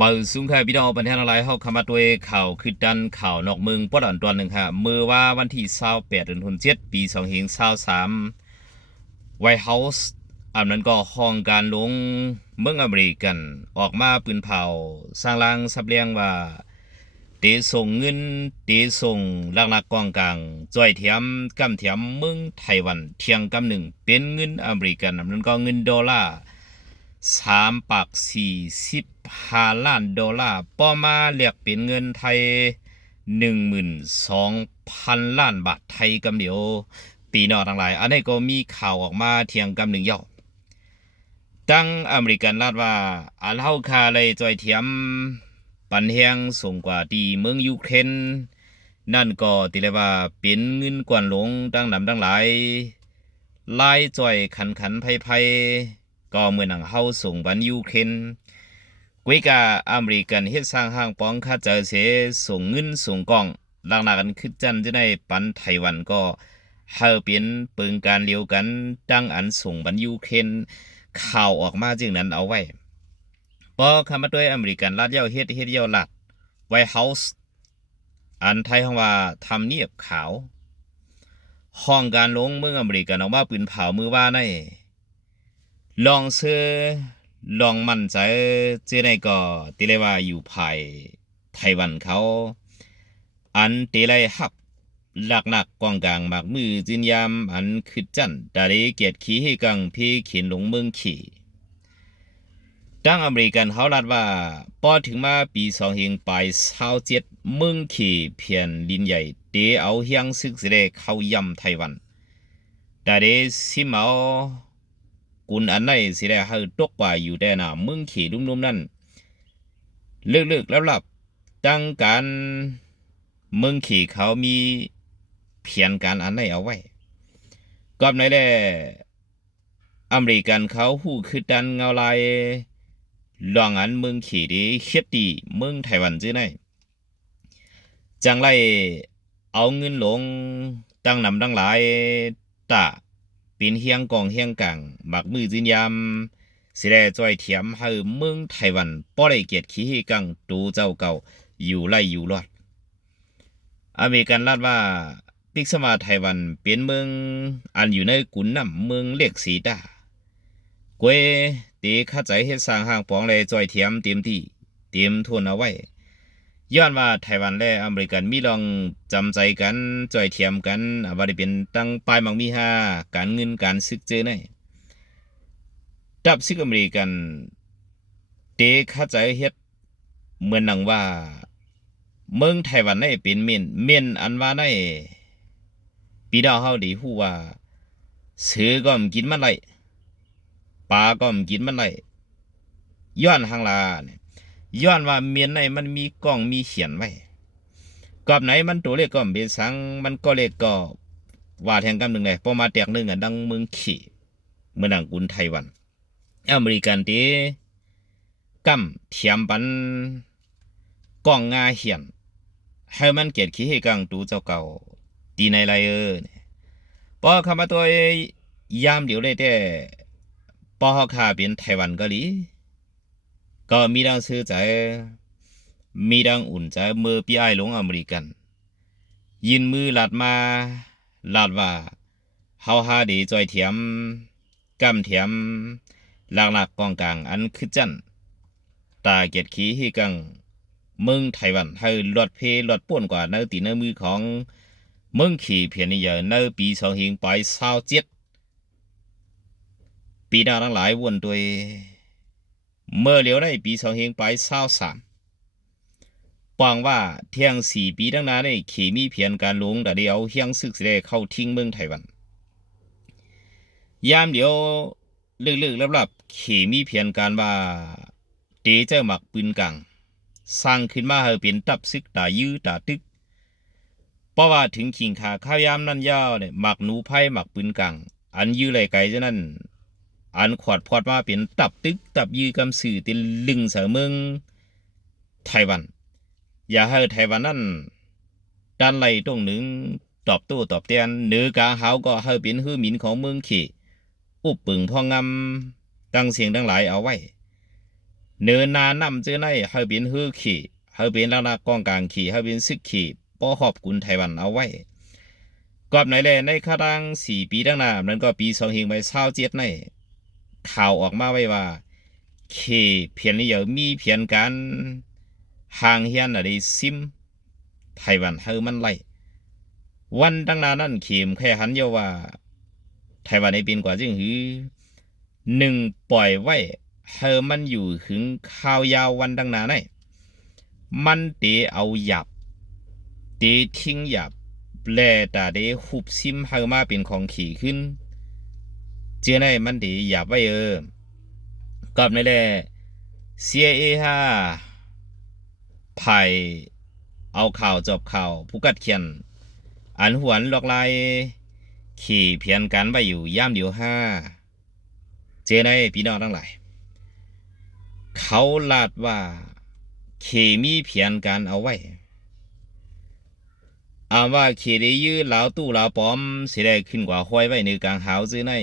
มาสูงค่ะพี่น้องประเทศอะไรเฮาเข้ามาด้วยข่าวคือดันข่าวนอกเมืองปอดอันตอนหนึ่งค่ะเมื่อว่าวันที่28เดือนธันวาคมปี2523 White House อันนั้นก็ห้องการลงเมืองอเมริกัน ออกมาปืนเผาสร้างลางสับเลียงว่าเตส่งเงินเตส่งลักลักกองกลางจ้อยเทียมกำเทียมเมืองไต้หวันเทียงกำหนึ่งเป็นเงินอเมริกันอันนั้นก็เงินดอลลาร์ สามปักสี่สิบห้าล้านดอลลาร์ปอมาเรียกเป็นเงินไทยหนึ่งหมื่นสองพันล้านบาทไทยกำเดียวปีนอทั้งหลาย อันนี้ก็มีข่าวออกมาเทียงกำหนึ่งเย่าตั้งอเมริกันลาดว่าอันเฮาคาเลยจอยเทียมปันเฮงสูงกว่าตีเมืองยูเครนนั่นก็ติเลยว่าเป็นเงินกวนหลงตั้งนำตั้งหลายลายจ่อยขันขันไพ่ไพ่ ก็เมื่อหนังเฮาส่งบันยูเครนกุยกาอเมริกันเฮ็ดสร้างห้างป้องคาเจอเสส่งเงินส่งกล้องหลังนากันคือจันจะได้ปันไต้หวันก็เฮาเป็นปึงการเลียวกันดังอันส่งบันยูเครนข่าวออกมาจึงนั้นเอาไว้ปอคำมาด้วยอเมริกันลาดเย้าเฮ็ดเฮ็ดเย้าลัดไวท์เฮาส์อันไทยคำว่าทำเนียบขาวห้องการลงเมืองอเมริกันออกมาปืนเผามือว่าใน ลองเสื้อลองมั่นใจเจในก็ติเลยว่าอยู่ภายไต้หวันเขา อันติเลยฮับหลักหนักกองกลางหมากมือจินยามอันคือจันดาริเกียรติขี้ให้กังพี่เขียนลงเมืองขี่ดังอเมริกันเขาลัดว่าพอถึงมาปีสองเฮงไปเศร้าเจ็ดมึงขี่เพียนลินใหญ่เดเอาเฮียงซึกสิได้เข้ายำไต้หวันแต่เดสิเมา กุนอันไหนสิได้ให้ตกว่าอยู่แต่น่ะมึงขี่ลุ่มๆนั่นเลิกๆแล้วหลับตั้งการมึงขี่เขามีเพียนการอันไหนเอาไว้ก็ในแหละอเมริกันเขาหู้คือดันเงาลายลองอันเมืองขี่ดีเฮ็ดดีเมืองไต้หวันจื้อไหนจังไรเอาเงินลงตั้งนำตั้งหลายตา เป็นเฮียงกองเฮียงกลางหมักมือจินยามสิได้จ้อยเทียมให้เมืองไต้หวันบ่ได้เกียรติขี้ให้กังตูเจ้าเก่าอยู่ไล่อยู่รอด อเมริกันลาดว่าปิกสมาไต้หวันเป็นเมืองอันอยู่ในกุนน้ำเมืองเล็กสีดากวยตีข้าใจเฮ็ดสร้างห้างปองเลยจอยเทียมเต็มที่เตรียมทุนเอาไว้ ย้อนว่าไต้หวันและอเมริกันมีลองจำใจกันจอยเทียมกันอาว่าได้เป็นตั้งปลายมังมีห้าการเงินการซึกเจอในดับซึกอเมริกันเตข้าใจเฮ็ดเหมือนหนังว่า เมืองไต้หวันได้เป็นเม่นเม่นอันว่าได้ปีดาวเฮาดีฮู้ว่าซื้อก็มกินมันไลปลาก็มกินมันได้ย้อนหางลาเนี่ย ย้อนว่าเมียนในมันมีกล้องมีเขียนไว้กอบไหนมันตัวเลขก็เป็นสังมันก็เลขก็ว่าแทงกำหนึ่งเลยพอมาแตกหนึ่งอะดังเมืองขี่เมืองดังกุนไต้หวันอเมริกันตีกำเทียมปันกล้องงาเหียนให้มันเกียรติขี้ให้กังตูเจ้าเก่าตีในไรเออเนี่ยพอคำว่าตัวยามเดียวเลยแต่ปอคาเป็นไต้หวันกาหลี ก็มีดังซื้อใจมีดังอุ่นใจมือพี่ไอ้ลงอเมริกัน ยินมือหลัดมาหลัดว่าเฮาหาดีจอยเทียมกำเทียมหลักหลักกองกลางอันคือจันตาเกียรติขี้ให้กังเมืองไต้หวันให้ลดเพลดป่วนกว่าในตีในมือของเมืองขี่เพียนี่เยอะในปีสองหิงไปเศร้าเจ็ดปีหน้าทั้งหลายวนด้วย เมื่อเหลียวได้ปีสองเฮงไปเศร้าสามปองว่าเที่ยงสี่ปีตั้งนานได้เขมีเพียนการลงแต่เดียวเฮียงซึกเสได็เข้าทิ้งเมืองไต้หวัน ยามเดียวลึกๆลับๆเขมีเพียนการว่าเตเจ้าหมักปืนกลางสร้างขึ้นมาให้เป็นตับซึกตายื้อตาตึก เพราะว่าถึงขิงขาข้าวยามนั่นยาวเนี่ยหมักหนูไพ่หมักปืนกลางอันยื้อไหลไกลจะนั่น อันขวดพอดมาเป็นตับตึกตับยือกำสื่อติลึงเสอเมืองไต้หวัน อย่าให้ไต้หวันนั่นด้านไหลตรงหนึ่งตอบโต้ตอบแทนเหนือกาหาก็ให้เป็นฮือหมินของเมืองขี่อุบปึงพองงำตั้งเสียงตั้งหลายเอาไว้ เนินนานำเจอในเฮาเป็นฮือขี่เฮาเป็นลักษณะกองกลางขี่เฮาเป็นซึกขี่ป้อขอบกุนไต้หวันเอาไว้กอบไหนแลในคาดังสี่ปีดังหน้านั้นก็ปีสองเฮงไปเศร้าเจ็ดใน ข่าวออกมาไว้ว่าเคเพียนนี้有มีเพียนกันห่างเฮียนอะไรซิม ไต้หวันเฮามันไล่วันดังนานั้นเข็มแค่หันเยาว่า ไต้หวันในป็นกว่าจึงหือหนึ่งปล่อยไว้เฮามันอยู่ถึงข้าวยาววันดังนาไหนมันเตเอาหยับ เตทิ้งหยับแลแต่เดหุบซิมเฮามาเป็นของขี่ขึ้น เจอในมันเตหยับไว้เออกับในแหละ CIA ฮะไผ่เอาข่าวจบข่าวผู้กัดเขียนอันหวนหลอกลายขี่เพียนกันไปอยู่ย่ามเดียวห้าเจในพี่น้องทั้งหลายเขาลาดว่าเคมีเพียนกันเอาไว้อาว่าเคได้ยื้อเหลาตู้เหลาป้อมสิได้ขึ้นกว่าห้อยไว้ในกลางหาวซื้อใน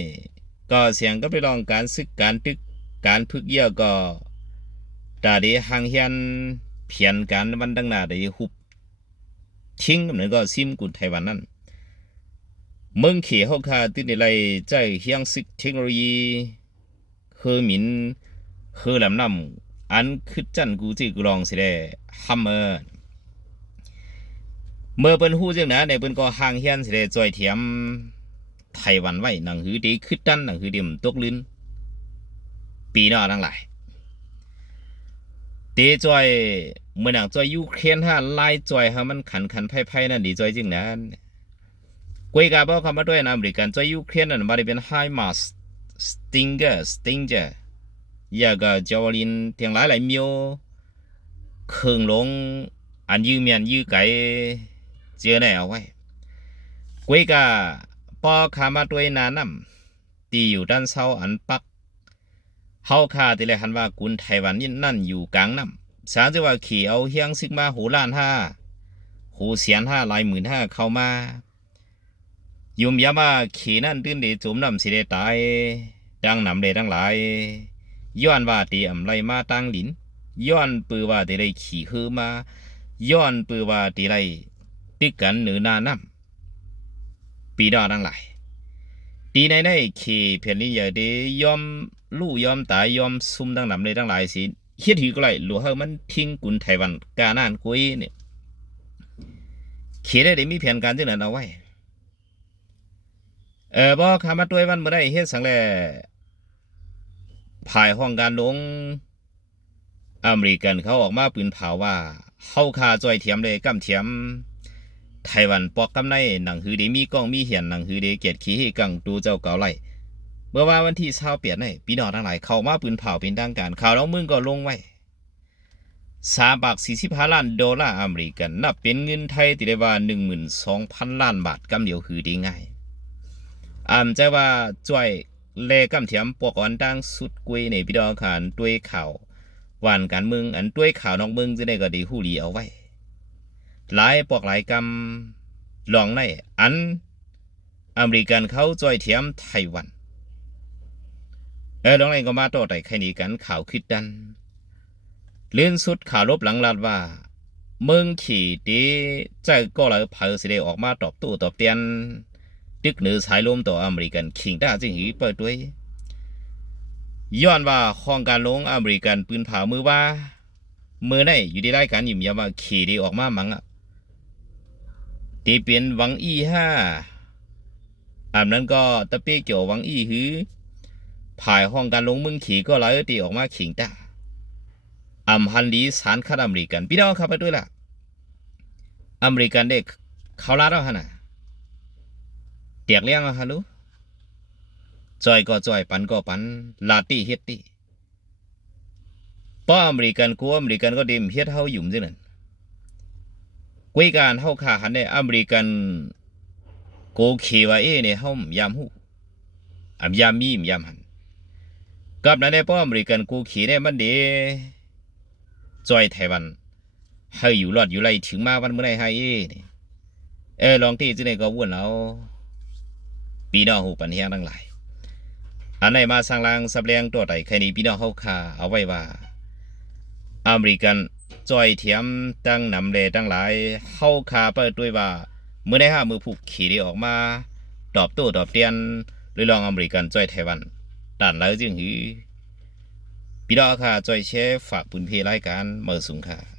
ก็เสียงก็ไปลองการซึกการตึกการพึกเยี่ยก็ตาเดหางเฮียนเพียนการวันดังน้าได้หุบทิ้งเหมือนก็ซิมกุนไต้หวันนั่นเมืองเขเฮาคาติดในไรใจเฮียงซึกเทคโนโลยีเฮอหมินเฮอลำนำอันคือจันกูจิกรองสิได้ฮัมเมอร์เมื่อเป็นฮู้จังนะในเปิ้นก็ห่างเฮียนสิได้จอยเทียม ไต้หวันไว้หนังหือดีคือดันหนังหือเดียมตกลื่นปีนอทั้งหลายเตจอยเมื่อหนังจอยยูเครนฮะไล่จอยฮะมันขันขันไพ่ไพ่นั่นดีจอยจริงนั้นกวยกาบอกคำว่าด้วยนะอเมริกันจอยยูเครนนั่นมาได้เป็นไฮมาสสติงเกอร์สติงเจอร์ยาก็จาวลินเทียงหลายหลายมิวเครื่องลงอันยืมเมียนยื้อไก่เจอไหนเอาไว้กวยกา ปอคามาด้วยนานำตีอยู่ด้านเศร้าอันปักเฮาคาติเลยหันว่ากุนไต้หวันนี่นั่นอยู่กลางน้ำสารจะว่าขี่เอาเฮียงซิกมาหูล้านห้าหูเสียนห้าลายหมื่นห้าเข้ามายุมยามาขี่นั่นตื้นเดจุมน้ำสิเดตายดังนำเดดังหลายย้อนว่าตีอำไรมาตั้งหลินย้อนปือว่าตีไรขี่ฮือมาย้อนปือว่าตีไรตึกกันเหนือนาน้ำ ปีดอดังหลายตีในในขี่เพียนนี้อย่าเดยอมลู่ยอมตายยอมซุ่มดังนำเลยทั้งหลายสิเฮ็ดถือก็ไรหลัวเฮามันทิ้งกุนไต้หวันกานานกุยเนี่ยเขียนได้ได้มีแผนการจังนั้นเอาไว้ เออบ่คามาด้วยวันบ่ได้เฮ็ดสังแลภายห้องการลงอเมริกันเขาออกมาปืนเผาว่าเฮาคาจอยเทียมเลยกำเทียม ไต้หวันปอกกำในหนังหือได้มีกล้องมีเหียนหนังหือได้เกียรติขี้ให้กังตูเจ้าเก่าไหลเมื่อว่าวันที่เช้าเปลี่ยนให้พี่น้องทั้งหลายเข้ามาปืนเผาเป็นทางการข่าวน้องมึงก็ลงไว้สามบาทสี่สิบห้าล้านดอลลาร์อเมริกันนับเป็นเงินไทยติได้ว่าหนึ่งหมื่นสองพันล้านบาทกำเดียวคือด้ง่ายอ่ามใจว่าจ่วยเลกำเทียมปวกอ่อนดังสุดกุยในพี่น้องขานด้วยข่าวหวานการเมืองอันด้วยข่าวน้องมึงจะได้ก็ดีหู้หลีเอาไว้ หลายปอกหลายกำลองในอันอเมริกันเขาจ่อยเทียมไต้หวันเออลองเองก็มาโต้ไต่แค่นี้กันข่าวคิดดัน เลื่อนสุดข่าวลบหลังลาดว่า เมืองขี่ดีใจก็เลยเผยสิได้ออกมาตอบโต้ตอบเตียนดึกเหนือสายลมต่ออเมริกันขิงด้าจึงหีเปิดด้วยย้อนว่าข้องการลงอเมริกันปืนเผามือว่า มือในอยู่ในรายการอยู่มีว่าขี่ดีออกมามังอะ ตีเปลี่ยนหวังอี้ห้าอันนั้นก็ตะเปียเกี่ยวหวังอี้หือภายห้องการลงมึงขี่ก็ไหลตีออกมาขิงตาอัมฮันดีสารคัดอเมริกัน พี่น้องเข้าไปด้วยล่ะ อเมริกันเด็กเขาลาดแล้วฮะน่ะเตียกเลี้ยงอะฮะลูจอยก็จอยปันก็ปัน ลาตี้เฮ็ดตี้ป้ออเมริกันกูอเมริกันก็ดิมเฮ็ดเฮาหยุ่มจังนั้น กุยการเฮาขาหันในอเมริกันโกขี่ว่าเอเนี่ยเฮายามฮู้อำยามมีมยามหันกับนั้นในป้ออเมริกันกูขี่เนี่ยมันเดจอยไต้หวันให้อยู่รอดอยู่ไรถึงมาวันเมื่อไรให้เอ้นี่เออลองที่จะได้ก็วุ่นเอาปีน้องหูปันเฮียทั้งหลายอันไหนมาสร้างลางสับเลียงตัวไต่แค่นี้พี่น้องเฮาคาเอาไว้ว่าอเมริกัน จอยเทียมตั้งนำเลตั้งหลายเข้าคาเปิดด้วยว่าเมื่อได้ห้ามือผูกขี่ได้ออกมาตอบโต้ตอบเตียนหรือลองอเมริกันจอยไต้หวันด่านแล้วจึงหือพี่ดอค่ะจอยเชฟฝากปุ่นเพรายการเมื่อสูงค่ะ